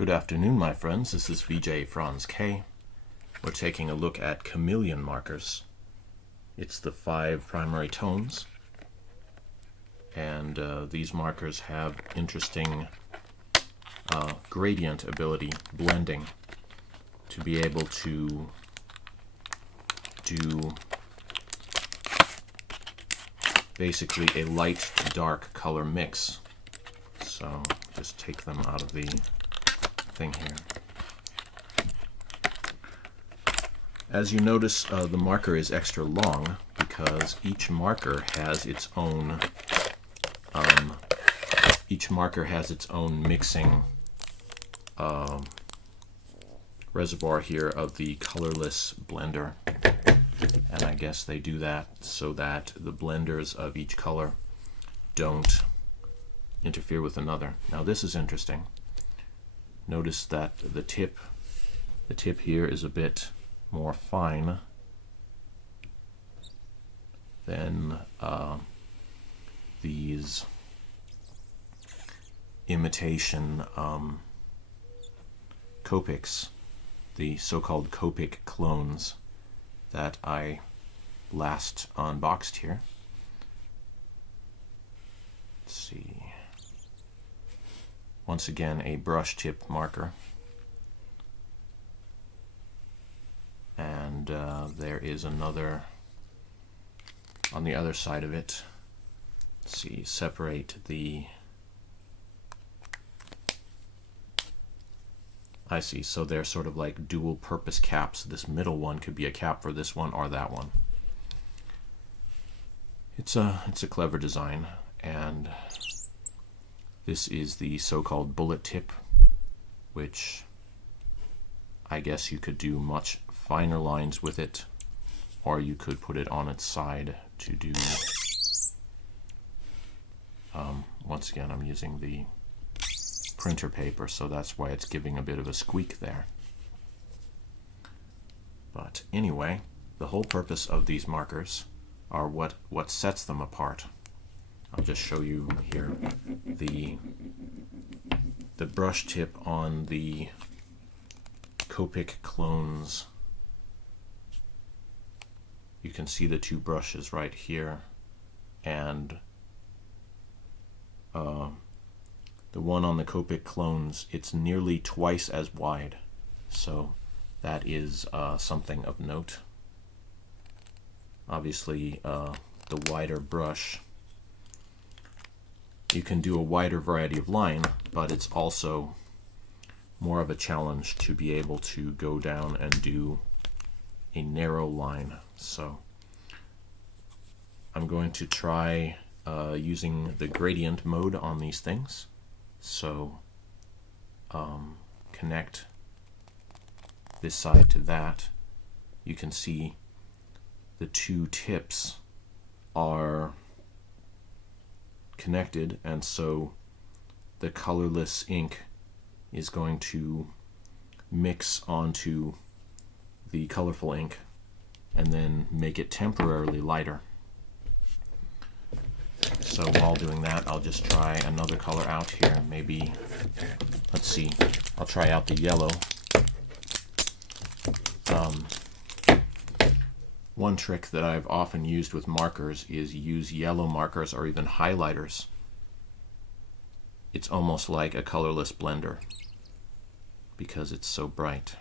Good afternoon, my friends. This is VJ Franz K. We're taking a look at Chameleon markers. It's the 5 primary tones, and these markers have interesting gradient ability, blending, to be able to do basically a light to dark color mix. So just take them out of the thing here. As you notice, the marker is extra long because each marker has its own mixing reservoir here of the colorless blender, and I guess they do that so that the blenders of each color don't interfere with another. Now this is interesting. Notice that the tip here is a bit more fine than these imitation Copics, the so-called Copic clones that I last unboxed here. Let's see. Once again, a brush tip marker. And there is another on the other side of it. Let's see, separate the... I see, so they're sort of like dual purpose caps. This middle one could be a cap for this one or that one. It's a clever design, and this is the so-called bullet tip, which I guess you could do much finer lines with it, or you could put it on its side to do, once again I'm using the printer paper, so that's why it's giving a bit of a squeak there. But anyway, the whole purpose of these markers are what sets them apart. I'll just show you here the brush tip on the Copic clones. You can see the two brushes right here, and the one on the Copic clones, it's nearly twice as wide, so that is something of note. Obviously, the wider brush, you can do a wider variety of line, but it's also more of a challenge to be able to go down and do a narrow line. So I'm going to try using the gradient mode on these things. So connect this side to that. You can see the two tips are connected, and so the colorless ink is going to mix onto the colorful ink and then make it temporarily lighter. So while doing that, I'll just try another color out here. Maybe, let's see, I'll try out the yellow. One trick that I've often used with markers is use yellow markers or even highlighters. It's almost like a colorless blender because it's so bright.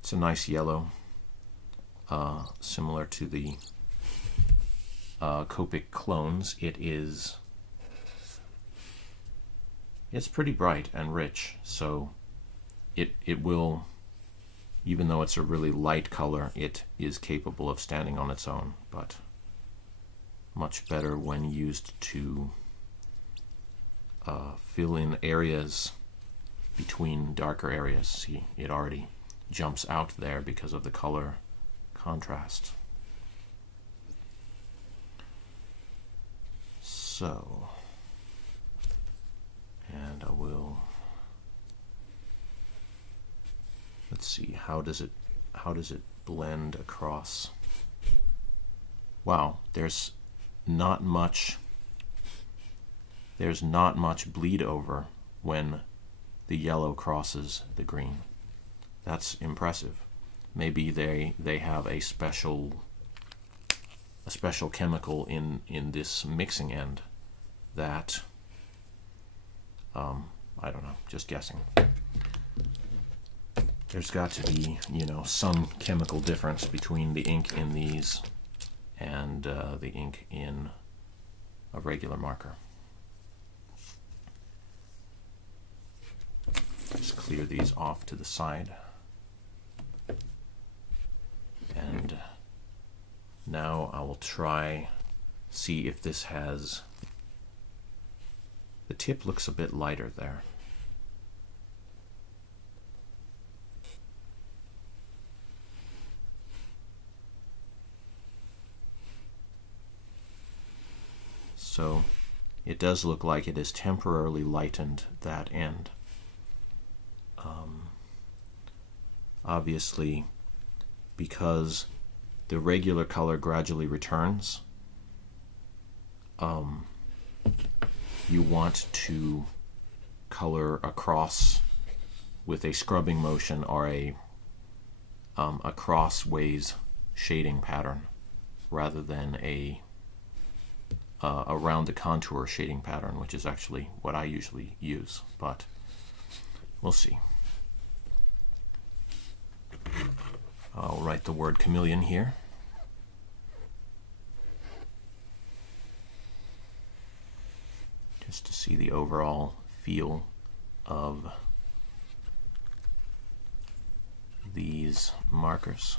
It's a nice yellow, similar to the Copic clones. It's pretty bright and rich, so it will, even though it's a really light color, it is capable of standing on its own, but much better when used to fill in areas between darker areas. See, it already jumps out there because of the color contrast. So, and I will, let's see, how does it blend across? Wow, there's not much bleed over when the yellow crosses the green. That's impressive. Maybe they have a special chemical in this mixing end that I don't know, just guessing. There's got to be, you know, some chemical difference between the ink in these and the ink in a regular marker. Just clear these off to the side. And now I will try, see if this has, the tip looks a bit lighter there. So it does look like it has temporarily lightened that end. Obviously, because the regular color gradually returns, you want to color across with a scrubbing motion or a crossways shading pattern rather than a around the contour shading pattern, which is actually what I usually use, but we'll see. I'll write the word chameleon here. Just to see the overall feel of these markers.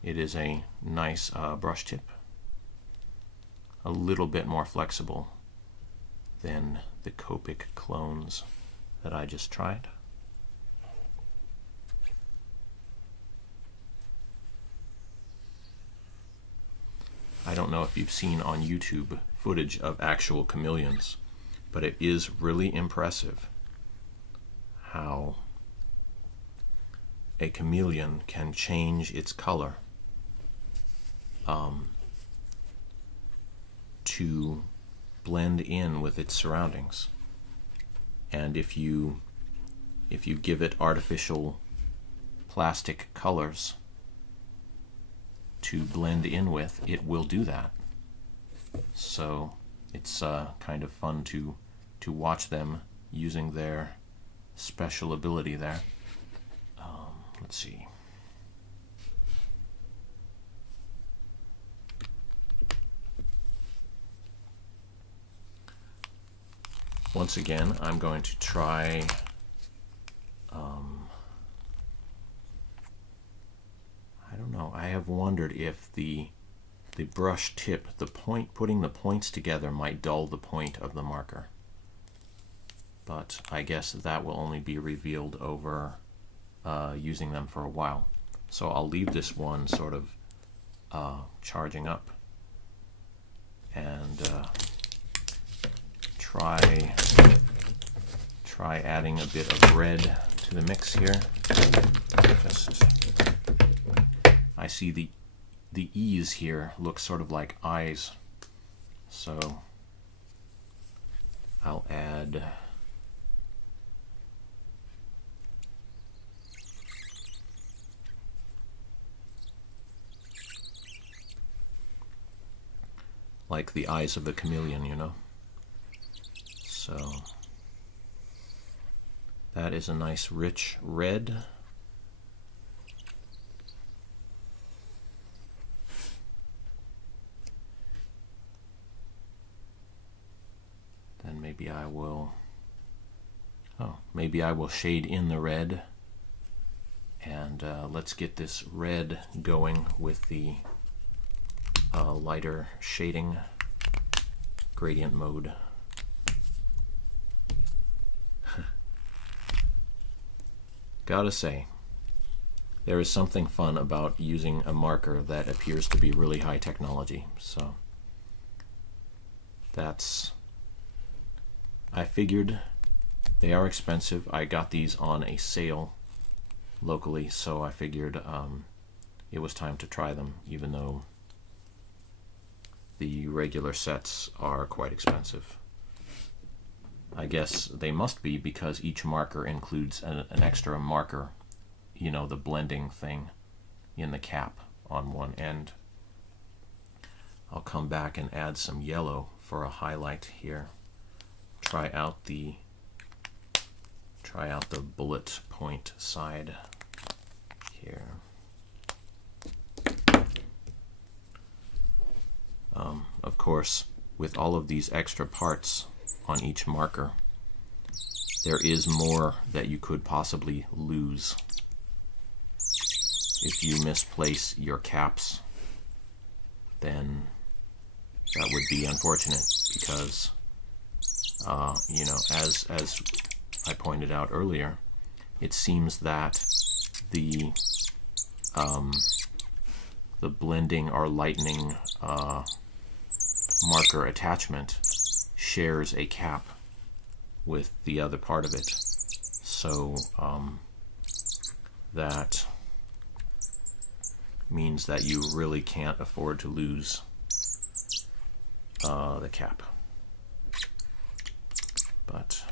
It is a nice brush tip, a little bit more flexible than the Copic clones that I just tried. I don't know if you've seen on YouTube footage of actual chameleons, but it is really impressive how a chameleon can change its color to blend in with its surroundings. And if you give it artificial plastic colors to blend in with, it will do that. So it's kind of fun to watch them using their special ability there. Let's see. Once again, I'm going to try I don't know. I have wondered if the brush tip, putting the points together might dull the point of the marker. But I guess that will only be revealed over using them for a while. So I'll leave this one sort of charging up and try adding a bit of red to the mix here. Just, I see the E's here look sort of like eyes, so I'll add like the eyes of the chameleon, you know. So that is a nice rich red. Then maybe I will shade in the red, and let's get this red going with the lighter shading gradient mode. Gotta say, there is something fun about using a marker that appears to be really high technology. So that's, I figured They are expensive. I got these on a sale locally, so I figured it was time to try them, even though the regular sets are quite expensive. I guess they must be because each marker includes an extra marker, you know, the blending thing in the cap on one end. I'll come back and add some yellow for a highlight here. Try out the bullet point side here. Of course, with all of these extra parts on each marker, there is more that you could possibly lose if you misplace your caps. Then that would be unfortunate because, you know, as I pointed out earlier, it seems that the blending or lightening marker attachment shares a cap with the other part of it, so that means that you really can't afford to lose the cap. But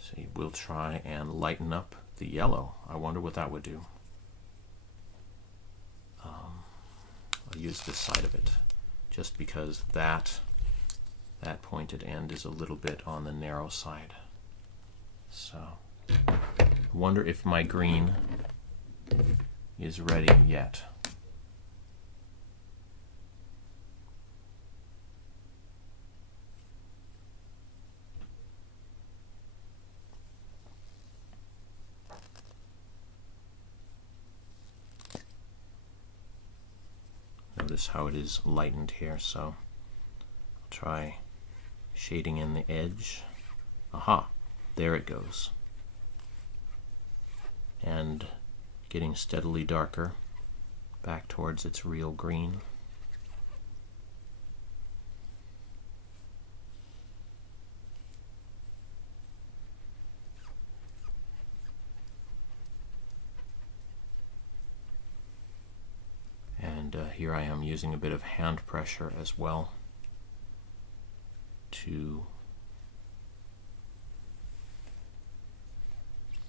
see, we'll try and lighten up the yellow. I wonder what that would do. I'll use this side of it just because that pointed end is a little bit on the narrow side. So I wonder if my green is ready yet. Notice how it is lightened here, so I'll try shading in the edge. Aha, there it goes. And getting steadily darker back towards its real green. And here I am using a bit of hand pressure as well to,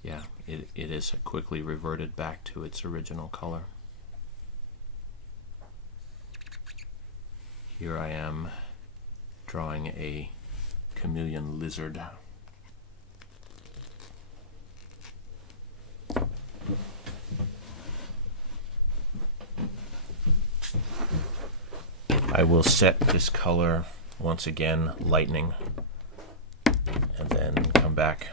yeah, it is quickly reverted back to its original color. Here I am drawing a chameleon lizard. I will set this color once again, lightening, and then come back.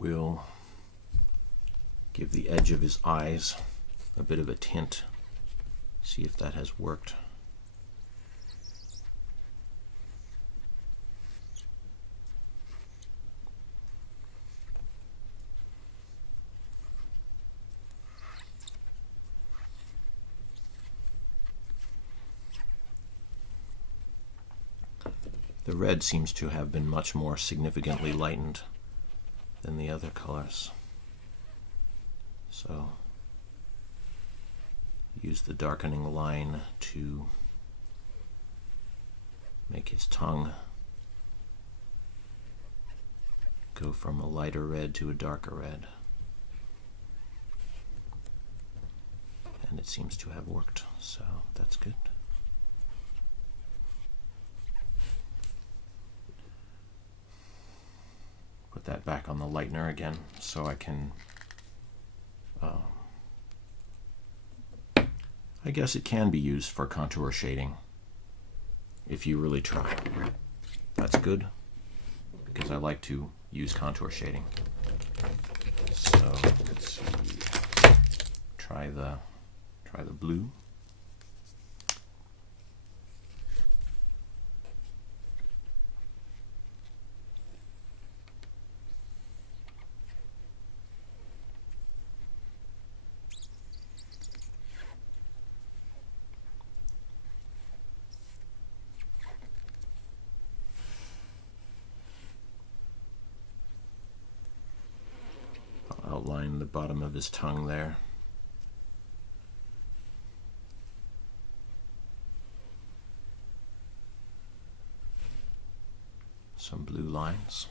We'll give the edge of his eyes a bit of a tint, see if that has worked. The red seems to have been much more significantly lightened than the other colors. So use the darkening line to make his tongue go from a lighter red to a darker red. And it seems to have worked, so that's good. Put that back on the lightener again so I can I guess it can be used for contour shading if you really try. That's good, because I like to use contour shading. So let's see. Try the blue. I'll outline the bottom of his tongue there. Some blue lines.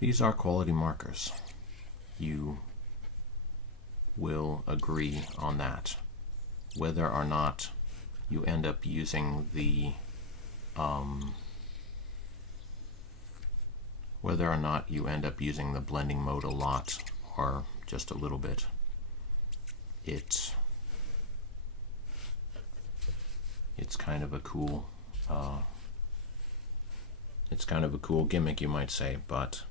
These are quality markers. You will agree on that. Whether or not you end up using the blending mode a lot or just a little bit, it's kind of a cool gimmick, you might say, but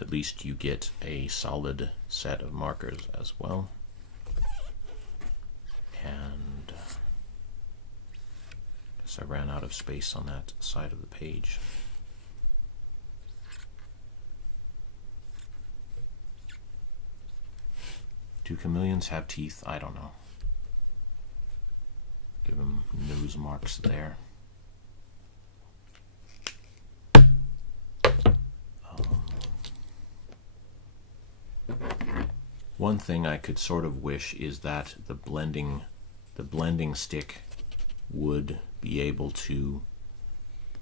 at least you get a solid set of markers as well. And I guess I ran out of space on that side of the page. Do chameleons have teeth? I don't know. Give them nose marks there. One thing I could sort of wish is that the blending stick would be able to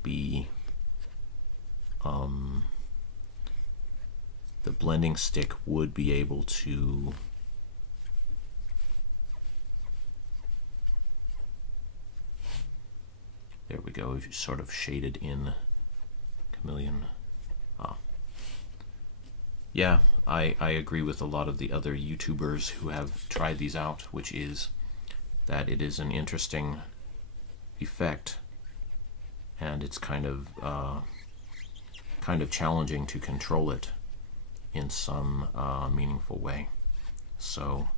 be there we go, sort of shaded in chameleon. Yeah, I agree with a lot of the other YouTubers who have tried these out, which is that it is an interesting effect, and it's kind of challenging to control it in some meaningful way. So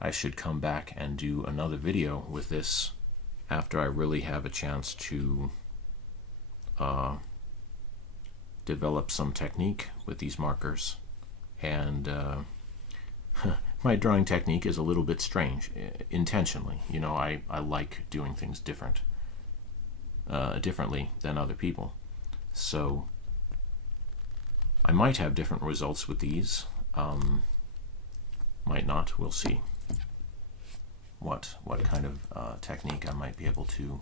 I should come back and do another video with this after I really have a chance to develop some technique with these markers. And my drawing technique is a little bit strange, intentionally. You know, I like doing things differently than other people. So I might have different results with these, might not. We'll see what kind of technique I might be able to